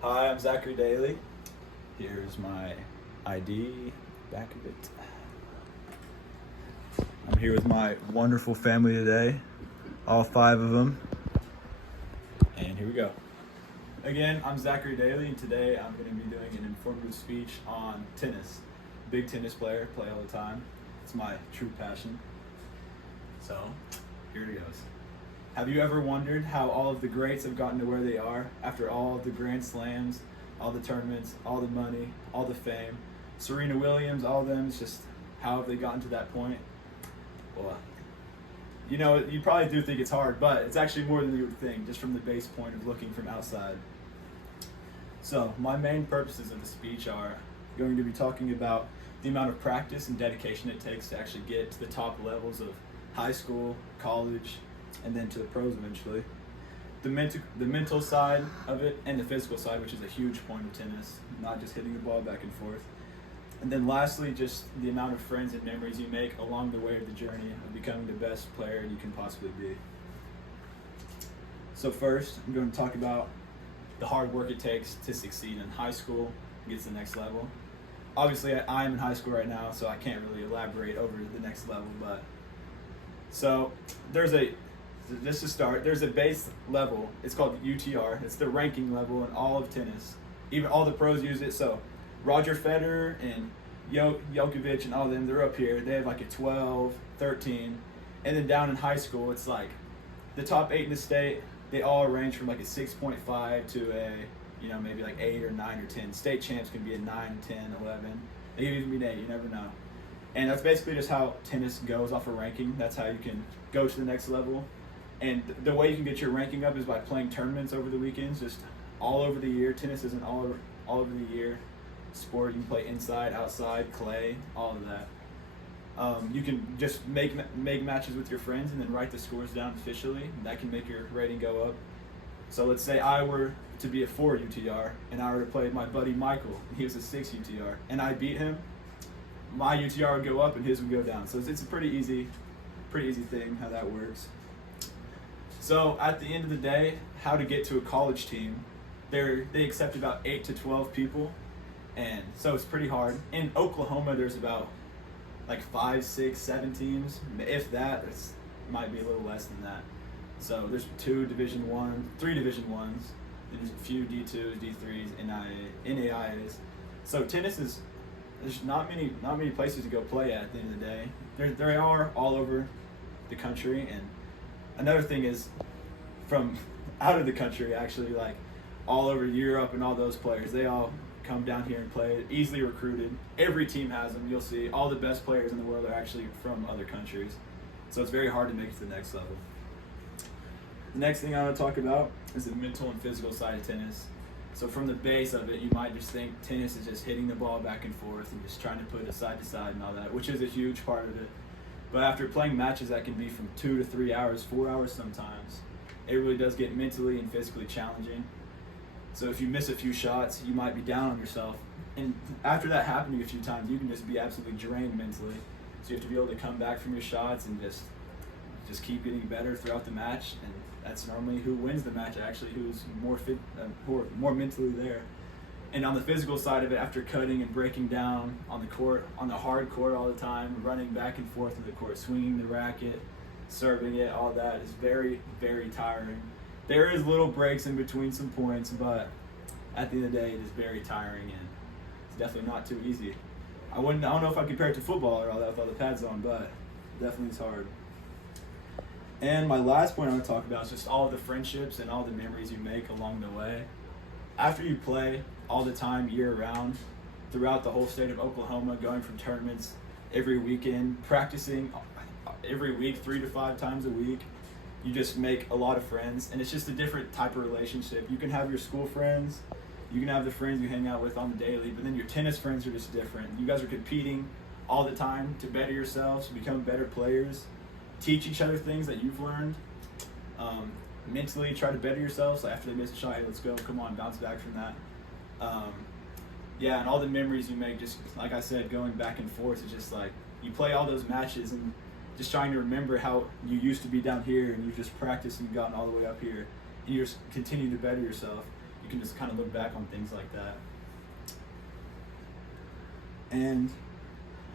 Hi, I'm Zac Daley. Here's my ID, back of it. I'm here with my wonderful family today, all five of them. And here we go. Again, I'm Zachary Daley, and today I'm going to be doing an informative speech on tennis. Big tennis player, play all the time. It's my true passion. So, here it goes. Have you ever wondered how all of the greats have gotten to where they are after all of the Grand Slams, all the tournaments, all the money, all the fame? Serena Williams, all of them, it's just how have they gotten to that point? Well, you probably do think it's hard, but it's actually more than you would think, just from the base point of looking from outside. So, my main purposes of the speech are going to be talking about the amount of practice and dedication it takes to actually get to the top levels of high school, college, and then to the pros eventually. The mental side of it and the physical side, which is a huge point of tennis, not just hitting the ball back and forth. And then lastly, just the amount of friends and memories you make along the way of the journey of becoming the best player you can possibly be. So first, I'm going to talk about the hard work it takes to succeed in high school and get to the next level. Obviously, I'm in high school right now, so I can't really elaborate over the next level, but so there's a base level. It's called UTR. It's the ranking level in all of tennis. Even all the pros use it. So Roger Federer and Djokovic and all of them, they're up here. They have like a 12, 13. And then down in high school, it's like the top 8 in the state, they all range from like a 6.5 to a, maybe like 8 or 9 or 10. State champs can be a 9, 10, 11. They can even be an 8. You never know. And that's basically just how tennis goes off a ranking. That's how you can go to the next level. And the way you can get your ranking up is by playing tournaments over the weekends, just all over the year. Tennis is an all over the year sport. You can play inside, outside, clay, all of that. You can just make matches with your friends and then write the scores down officially. That can make your rating go up. So let's say I were to be a 4 UTR and I were to play my buddy Michael. He was a 6 UTR, and I beat him. My UTR would go up and his would go down. So it's a pretty easy thing how that works. So at the end of the day, how to get to a college team, they accept about 8 to 12 people, and so it's pretty hard. In Oklahoma, there's about like 5, 6, 7 teams. If that, it might be a little less than that. So there's 2 Division 1, 3 Division 1s, there's a few D2s, D3s, NAIAs. So tennis is, there's not many places to go play at the end of the day. They are all over the country, and another thing is from out of the country, actually, like all over Europe and all those players, they all come down here and play, easily recruited. Every team has them. You'll see all the best players in the world are actually from other countries. So it's very hard to make it to the next level. The next thing I want to talk about is the mental and physical side of tennis. So from the base of it, you might just think tennis is just hitting the ball back and forth and just trying to put it side to side and all that, which is a huge part of it. But after playing matches that can be from 2 to 3 hours, 4 hours sometimes, it really does get mentally and physically challenging. So if you miss a few shots, you might be down on yourself. And after that happening a few times, you can just be absolutely drained mentally. So you have to be able to come back from your shots and just keep getting better throughout the match. And that's normally who wins the match, actually, who's more fit, more mentally there. And on the physical side of it, after cutting and breaking down on the court, on the hard court all the time, running back and forth to the court, swinging the racket, serving it, all that is very, very tiring. There is little breaks in between some points, but at the end of the day, it is very tiring, and it's definitely not too easy. I don't know if I compare it to football or all that with all the pads on, but definitely it's hard. And my last point I want to talk about is just all of the friendships and all the memories you make along the way. After you play all the time, year-round, throughout the whole state of Oklahoma, going from tournaments every weekend, practicing every week, 3 to 5 times a week, you just make a lot of friends, and it's just a different type of relationship. You can have your school friends, you can have the friends you hang out with on the daily, but then your tennis friends are just different. You guys are competing all the time to better yourselves, to become better players, teach each other things that you've learned, mentally try to better yourselves. So after they miss a shot, hey, let's go, come on, bounce back from that. And all the memories you make, just like I said, going back and forth, it's just like you play all those matches and just trying to remember how you used to be down here, and you've just practiced and gotten all the way up here, and you just continue to better yourself. you can just kind of look back on things like that. And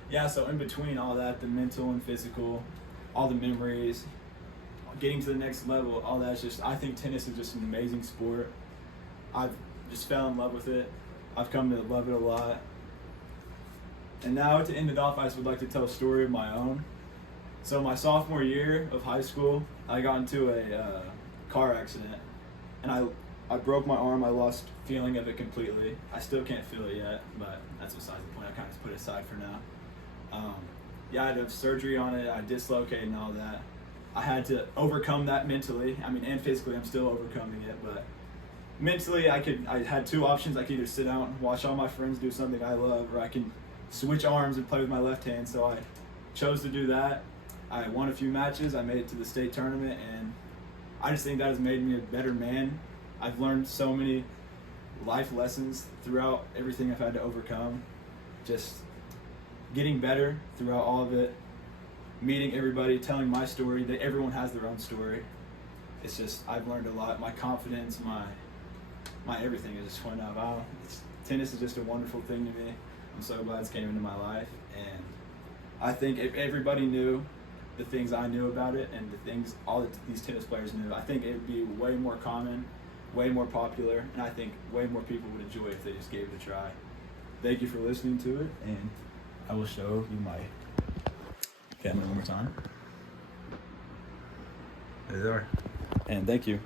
yeah, so in between all that, the mental and physical, all the memories, getting to the next level, all that's just, I think tennis is just an amazing sport. I've just fell in love with it. I've come to love it a lot. And now to end it off, I just would like to tell a story of my own. So my sophomore year of high school, I got into a car accident, and I broke my arm. I lost feeling of it completely. I still can't feel it yet, but that's besides the point. I kind of just put it aside for now. Yeah, I had to have surgery on it. I dislocated and all that. I had to overcome that mentally. I mean, and physically, I'm still overcoming it. But mentally, I had two options. I could either sit out and watch all my friends do something I love, or I can switch arms and play with my left hand. So I chose to do that. I won a few matches. I made it to the state tournament, and I just think that has made me a better man. I've learned so many life lessons throughout everything I've had to overcome. Just getting better throughout all of it, meeting everybody, telling my story. That everyone has their own story. It's just, I've learned a lot. My confidence, my everything is just went up. Tennis is just a wonderful thing to me. I'm so glad it's came into my life, and I think if everybody knew the things I knew about it and the things these tennis players knew, I think it would be way more common, way more popular, and I think way more people would enjoy it if they just gave it a try. Thank you for listening to it, and I will show you my camera one more time. There they are. And thank you.